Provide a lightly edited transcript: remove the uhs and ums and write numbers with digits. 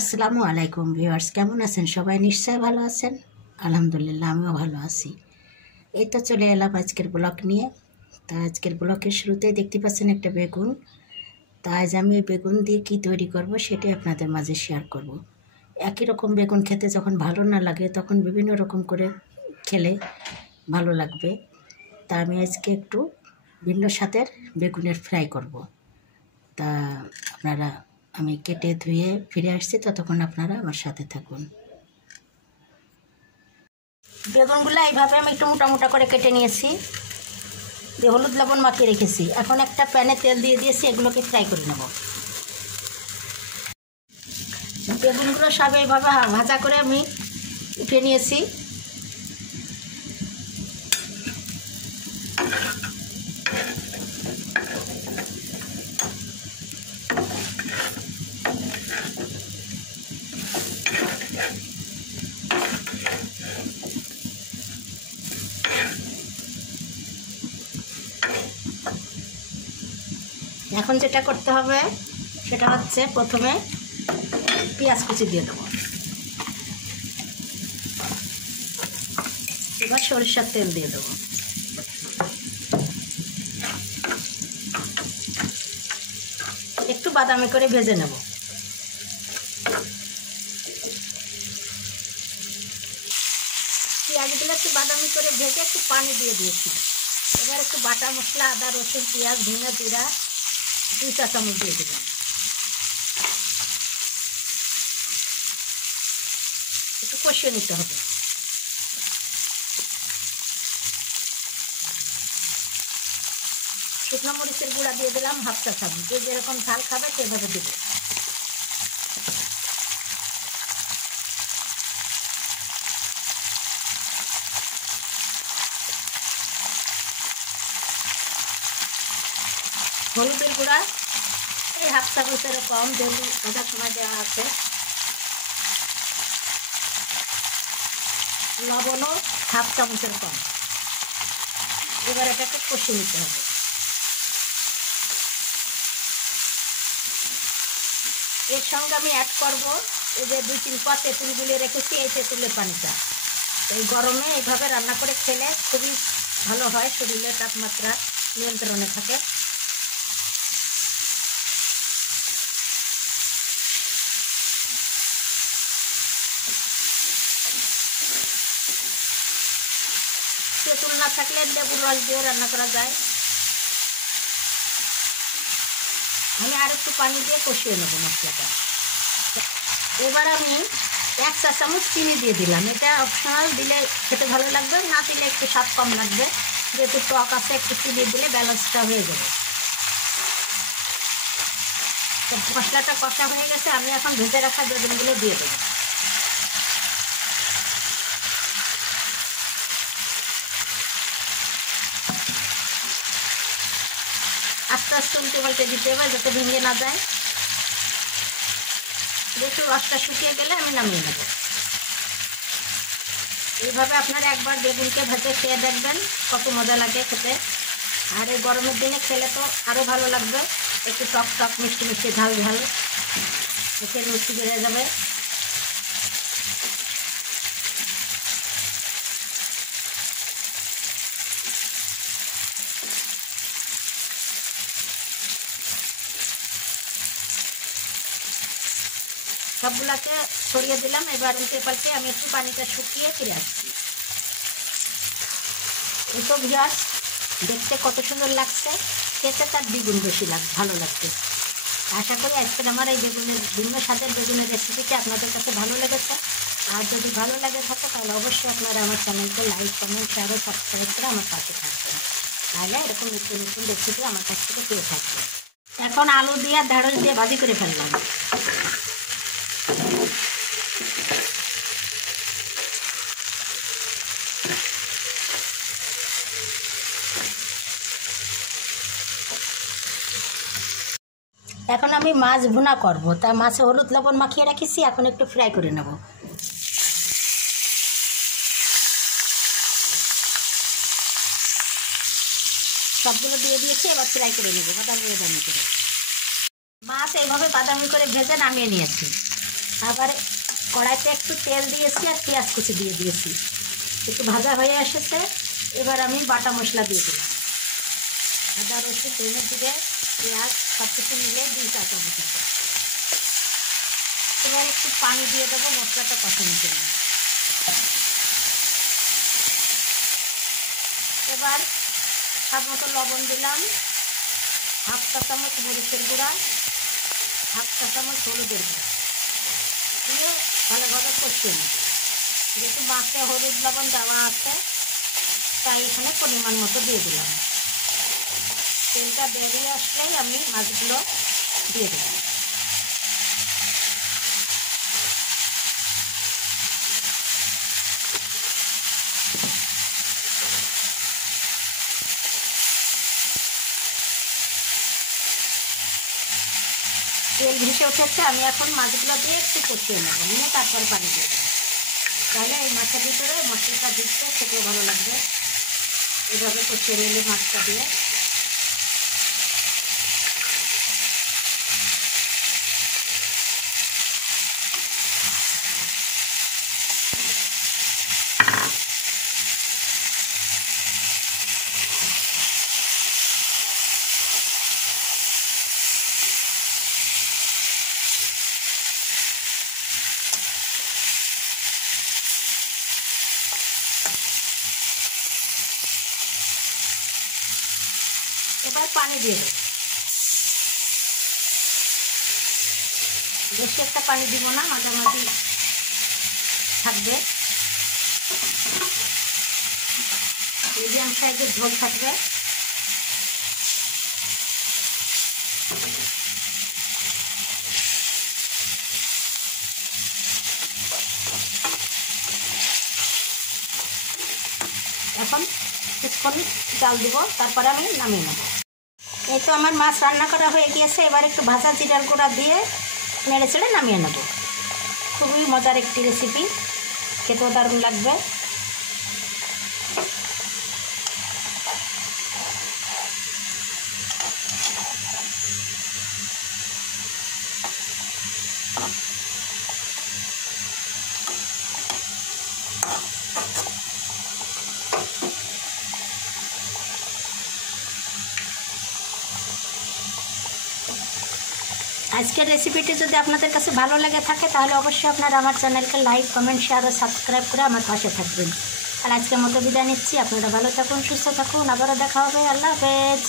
আসসালামু আলাইকুম ভিউয়ার্স, কেমন আছেন সবাই? নিশ্চয় ভালো আছেন। আলহামদুলিল্লাহ, আমিও ভালো আছি। এই তো চলে এলাম আজকের ব্লগ নিয়ে। তা আজকের ব্লগের শুরুতেই দেখতে পাচ্ছেন একটা বেগুন। তা আজ আমি এই বেগুন দিয়ে কী তৈরি করব সেটাই আপনাদের মাঝে শেয়ার করব। একই রকম বেগুন খেতে যখন ভালো না লাগে তখন বিভিন্ন রকম করে খেলে ভালো লাগবে। তা আমি আজকে একটু ভিন্ন স্বাদের বেগুনের ফ্রাই করব। তা আপনারা, আমি কেটে ধুয়ে ফিরে আসছি, ততক্ষণ আপনারা আমার সাথে থাকুন। বেগুনগুলো এইভাবে আমি একটু মোটা মোটা করে কেটে নিয়েছি, দিয়ে হলুদ লবণ মাখিয়ে রেখেছি। এখন একটা প্যানে তেল দিয়ে দিয়েছি, এগুলোকে ফ্রাই করে নেব। বেগুনগুলো সব এইভাবে ভাজা করে আমি উঠে নিয়েছি। এখন যেটা করতে হবে সেটা হচ্ছে প্রথমে পেঁয়াজ কুচি দিয়ে দেবো। এবার সরিষার তেল দিয়ে দেবো। একটু বাদামি করে ভেজে নেব। পেঁয়াজগুলো একটু বাদামি করে ভেজে একটু পানি দিয়ে দিয়েছি। এবার একটু বাটা মশলা, আদা রসুন পেঁয়াজ ধনে জিরা 2 চা চামচ দিয়ে দেবেন। একটু কষিয়ে নিতে হবে। শুকনো মরিচের গুঁড়া দিয়ে দিলাম 1/2 চা চামচ। যে যেরকম ঝাল খাবে সেভাবে দেবে। হলুদের গুঁড়া এই 1/2 চামচের কম, যেহেতু ভাজার সময় দেওয়া আছে। লবণও 1/2 চামচের কম। এবার এটাকে কষিয়ে নিতে হবে। এর সঙ্গে আমি অ্যাড করব এই যে 2-3 পা তেঁতুল গুলিয়ে রেখেছি, এই তেঁতুলের পানিটা। এই গরমে এইভাবে রান্না করে খেলে খুবই ভালো হয়, শরীরের তাপমাত্রা নিয়ন্ত্রণে থাকে। তেঁতুল না থাকলে লেবুর রস দিয়ে রান্না করা যায়। আমি আর একটু পানি দিয়ে কষিয়ে নেবো মশলাটা। এবার আমি 1 চা চামচ চিনি দিয়ে দিলাম। এটা অপশনাল, দিলে খেতে ভালো লাগবে, না দিলে একটু স্বাদ কম লাগবে। যেহেতু টক আছে, একটু চিনি দিলে ব্যালেন্সটা হয়ে যাবে। তো মশলাটা কষা হয়ে গেছে, আমি এখন ভেজে রাখা বেগুনগুলো দিয়ে দেবো। আস্তে আস্তে উল্টে পাল্টে দিতে হবে যাতে ভেঙে না যায়। একটু রসটা শুকিয়ে গেলে আমি নামিয়ে নেব। এইভাবে আপনারা একবার বেগুনকে ভেজে খেয়ে দেখবেন, কত মজা লাগে খেতে। আর এই গরমের দিনে খেলে তো আরও ভালো লাগবে। একটু টক টক মিষ্টি মিষ্টি ঝাল ঝাল, মুখের রুচি বেড়ে যাবে। সবগুলাকে ছড়িয়ে দিলাম। এবার উল্টে পাল্টে আমি একটু পানিটা শুকিয়ে ফিরে আসছি। এই তো ভিউয়ার্স, দেখতে কত সুন্দর লাগছে, খেতে তার দ্বিগুণ বেশি ভালো লাগছে। আশা করি আজকের আমার এই বেগুনের ভিন্ন স্বাদের বেগুনের রেসিপিটা আপনাদের কাছে ভালো লেগেছে। আর যদি ভালো লাগে থাকে তাহলে অবশ্যই আপনারা আমার চ্যানেলকে লাইক কমেন্ট শেয়ার ও সাবস্ক্রাইব করে আমার পাশে থাকবেন। তাহলে এরকম নতুন নতুন রেসিপি আমার কাছ থেকে পেয়ে থাকবেন। এখন আলু দিয়ে ঢেঁড়স দিয়ে ভাজি করে ফেললাম। এখন আমি মাছ ভুনা করব। তা মাছে হলুদ লবণ মাখিয়ে রেখেছি, এখন একটু ফ্রাই করে নেব। সবগুলো দিয়ে দিয়েছি, এবার ফ্রাই করে নেব বাদামি বাদামি করে। মাছ এইভাবে বাদামি করে ভেজে নামিয়ে নিয়েছি। আবার কড়াইতে একটু তেল দিয়েছি আর পেঁয়াজ কুচি দিয়ে দিয়েছি, একটু ভাজা হয়ে এসেছে। এবার আমি বাটা মশলা দিয়ে দিলাম, আদা রসুন ধনে জিরে পেঁয়াজ সব কিছু মিলে 2 চা চামচ। এবার একটু পানি দিয়ে দেবো মশলাটা কষানোর জন্য। এবার স্বাদ মতো লবণ দিলাম, 1/2 চা চামচ মরিচের গুঁড়া, 1/2 চা চামচ হলুদের গুঁড়া দিয়ে ভালোভাবে কষিয়ে নিই। যেহেতু মাছে হলুদ লবণ দেওয়া আছে তাই এখানে পরিমাণ মতো দিয়ে দিলাম। তেলটা বেরিয়ে আসলেই আমি মাছগুলো দিয়ে দিলাম। তেল ভেসে উঠেছে, আমি এখন মাছগুলো দিয়ে একটু কষিয়ে নেবো, নিয়ে তারপর পানি দিয়ে দেবো। তাহলে এই মাছের ভিতরে মশলাটা দিতে খেতেও ভালো লাগবে। এভাবে কষিয়ে নিলে মাছটা দিয়ে এবার পানি দিয়ে দেবো। বেশি একটা পানি দিব না, মাঝামাঝি থাকবে, মিডিয়াম সাইজের ঝোল থাকবে। এখন কিছুক্ষণ জাল দিব, তারপরে আমি নামিয়ে নেব। এই তো আমার মাছ রান্না করা হয়ে গিয়েছে। এবার একটু ভাজা জিরার গুঁড়া দিয়ে নেড়ে চেড়ে নামিয়ে নেব। খুবই মজার একটি রেসিপি, খেতেও দারুণ লাগবে। আজকের রেসিপিটি যদি আপনাদের কাছে ভালো লেগে থাকে তাহলে অবশ্যই আপনারা আমার চ্যানেলকে লাইক কমেন্ট শেয়ার ও সাবস্ক্রাইব করে আমার পাশে থাকবেন। আর আজকের মতো বিদায় নিচ্ছি। আপনারা ভালো থাকুন, সুস্থ থাকুন, আবারও দেখা হবে। আল্লাহ হাফেজ।